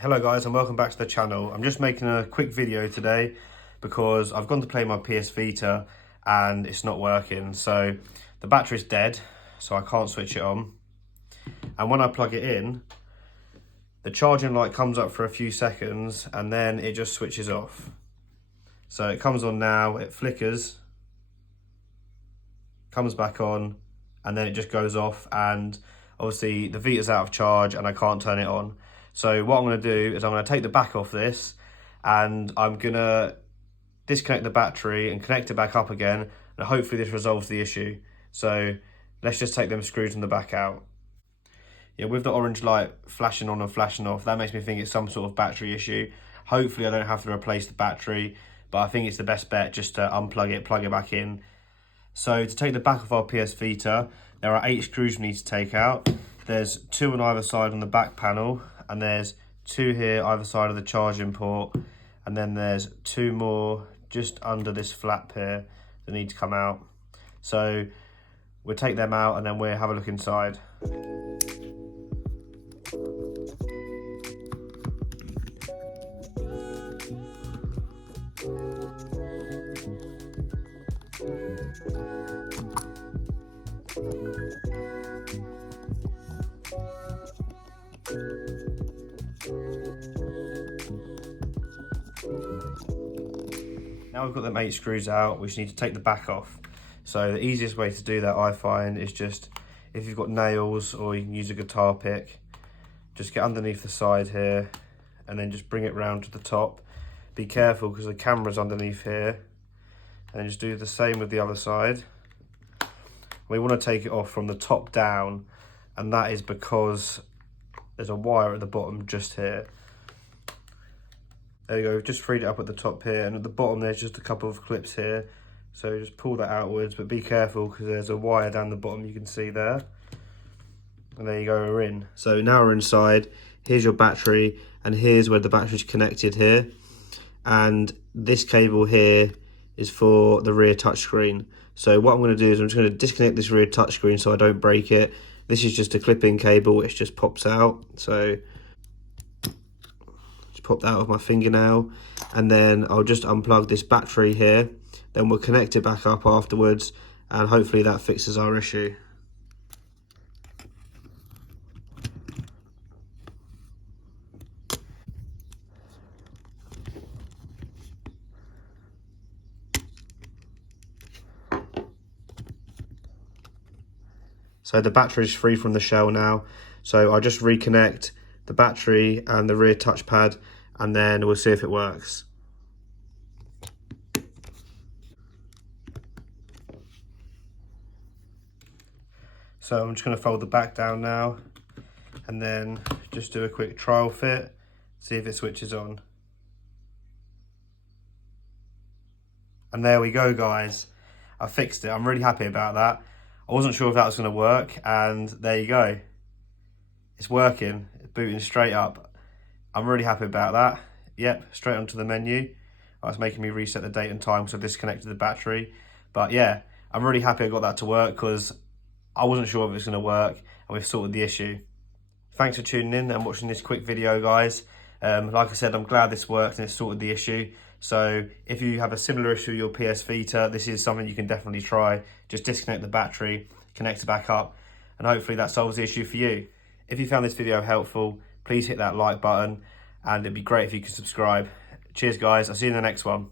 Hello guys and welcome back to the channel. I'm just making a quick video today because I've gone to play my PS Vita and it's not working. So the battery's dead, so I can't switch it on. And when I plug it in, the charging light comes up for a few seconds and then it just switches off. So it comes on now, it flickers, comes back on, and then it just goes off, and obviously the Vita's out of charge and I can't turn it on. So what I'm going to do is I'm going to take the back off this and I'm going to disconnect the battery and connect it back up again, and hopefully this resolves the issue. So let's just take them screws in the back out. Yeah, with the orange light flashing on and flashing off, that makes me think it's some sort of battery issue. Hopefully I don't have to replace the battery, but I think it's the best bet just to unplug it, plug it back in. So to take the back of our PS Vita, there are 8 screws we need to take out. There's 2 on either side on the back panel, and there's 2 here either side of the charging port, and then there's 2 more just under this flap here that need to come out. So we'll take them out and then we'll have a look inside. Now we've got them 8 screws out, we just need to take the back off. So the easiest way to do that, I find, is just, if you've got nails or you can use a guitar pick, just get underneath the side here and then just bring it round to the top. Be careful because the camera's underneath here, and just do the same with the other side. We want to take it off from the top down, and that is because there's a wire at the bottom just here. There you go, we've just freed it up at the top here, and at the bottom there's just a couple of clips here. So just pull that outwards, but be careful because there's a wire down the bottom you can see there. And there you go, we're in. So now we're inside, here's your battery, and here's where the battery's connected here. And this cable here is for the rear touchscreen. So what I'm going to do is I'm just going to disconnect this rear touchscreen so I don't break it. This is just a clip-in cable which just pops out. So just pop that out with my fingernail, and then I'll just unplug this battery here. Then we'll connect it back up afterwards, and hopefully that fixes our issue. So the battery's free from the shell now. So I'll just reconnect the battery and the rear touchpad, and then we'll see if it works. So I'm just going to fold the back down now and then just do a quick trial fit, see if it switches on. And there we go guys, I fixed it. I'm really happy about that. I wasn't sure if that was going to work, and there you go. It's working, it's booting straight up. I'm really happy about that. Yep, straight onto the menu. It's making me reset the date and time because I've disconnected the battery. But yeah, I'm really happy I got that to work because I wasn't sure if it was going to work, and we've sorted the issue. Thanks for tuning in and watching this quick video guys. Like I said, I'm glad this worked and it's sorted the issue. So if you have a similar issue with your PS Vita, this is something you can definitely try. Just disconnect the battery, connect it back up, and hopefully that solves the issue for you. If you found this video helpful, please hit that like button, and it'd be great if you could subscribe. Cheers guys, I'll see you in the next one.